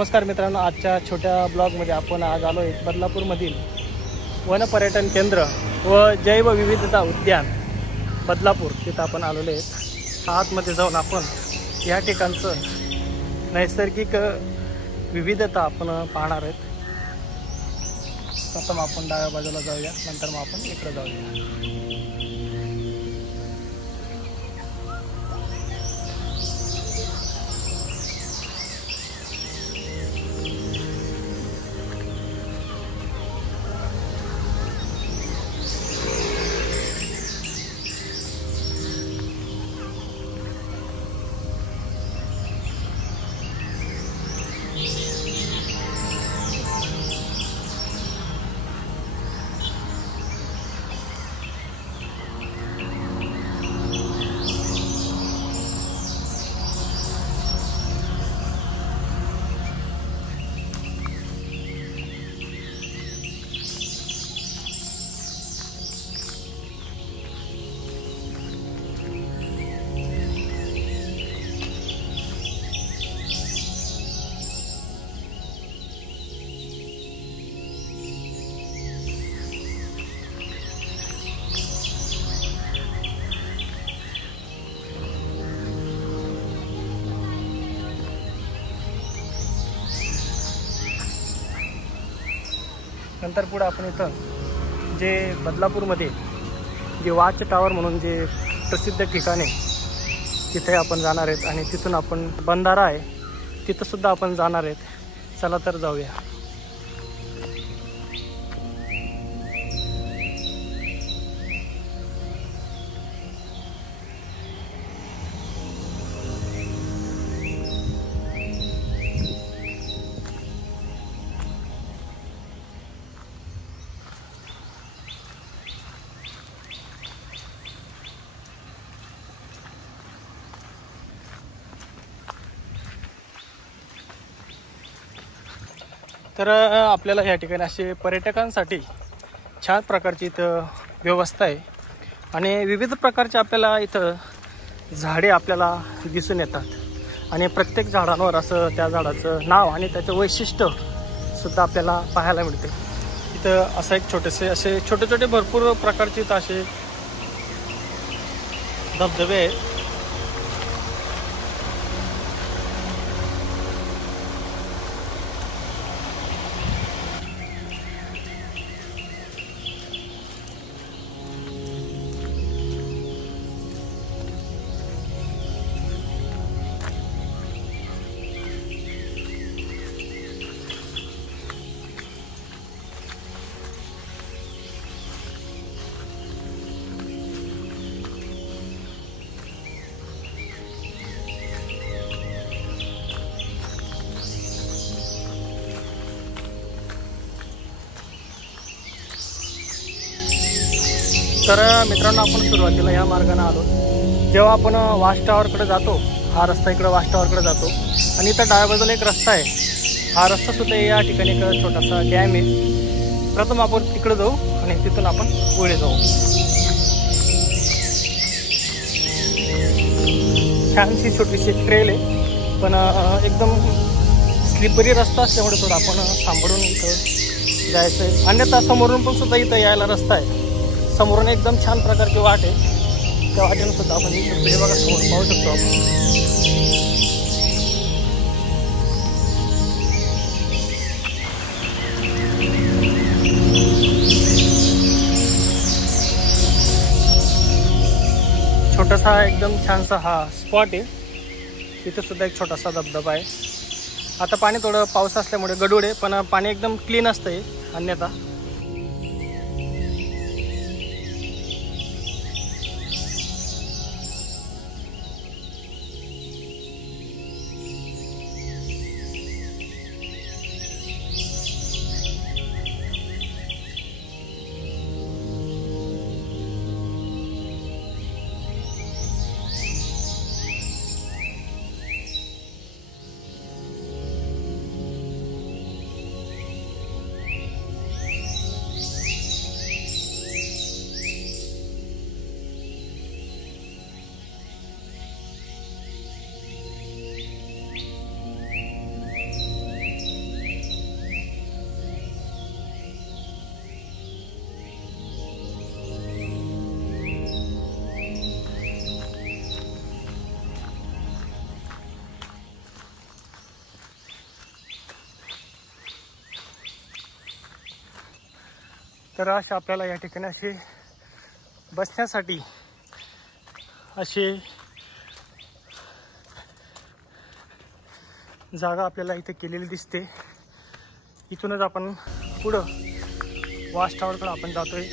नमस्कार मित्रांनो, आजच्या छोट्या ब्लॉगमध्ये आपण आज आलो आहे बदलापूरमधील वन पर्यटन केंद्र व जैवविविधता उद्यान बदलापूर. तिथं आपण आलेलो आहेत. आतमध्ये जाऊन आपण या ठिकाणचं नैसर्गिक विविधता आपण पाहणार आहेत. प्रथम आपण डाव्या बाजूला जाऊया, नंतर मग आपण इकडे जाऊया. नंतर पुढे आपण इथं जे बदलापूरमध्ये जे वॉच टावर म्हणून जे प्रसिद्ध ठिकाण आहे तिथे आपण जाणार आहेत आणि तिथून आपण बंधारा आहे तिथं सुद्धा आपण जाणार आहेत. चला तर जाऊया. तर आपल्याला या ठिकाणी असे पर्यटकांसाठी छान प्रकारची इथं व्यवस्था आहे आणि विविध प्रकारचे आपल्याला इथं झाडे आपल्याला दिसून येतात आणि प्रत्येक झाडांवर असं त्या झाडाचं नाव आणि त्याचं वैशिष्ट्य सुद्धा आपल्याला पाहायला मिळते. इथं असं एक छोटेसे असे छोटे छोटे भरपूर प्रकारचे इथं असे धबधबे आहेत. तर मित्रांनो, आपण सुरुवातीला या मार्गाने आलो. जेव्हा आपण वॉच टावरकडे जातो, हा रस्ता इकडे वॉच टावरकडे जातो आणि इथं डाव्या बाजूला एक रस्ता आहे. हा रस्ता सुद्धा या ठिकाणी एक छोटासा डॅम आहे. प्रथम आपण तिकडे जाऊ आणि तिथून आपण पुढे जाऊ. छानशी छोटीशी ट्रेल आहे, पण एकदम स्लिपरी रस्ता असल्यामुळे थोडं आपण सांभाळून इथं जायचं आहे. अन्यथा समोरून पण सुद्धा इथं यायला रस्ता आहे. समोरून एकदम छान प्रकारची वाट आहे. त्या वाटेनं सुद्धा आपण हे बघा समोर पाहू शकतो आपण. छोटासा एकदम छानसा हा स्पॉट आहे. तिथे सुद्धा एक छोटासा धबधबा आहे. आता पाणी थोडं पाऊस असल्यामुळे गडूळ आहे, पण पाणी एकदम क्लीन असतंय अन्यथा. तर अशा आपल्याला या ठिकाणी असे बसण्यासाठी असे जागा आपल्याला इथे केलेली दिसते. इथूनच आपण पुढं वॉच टॉवरकडे आपण जातोय.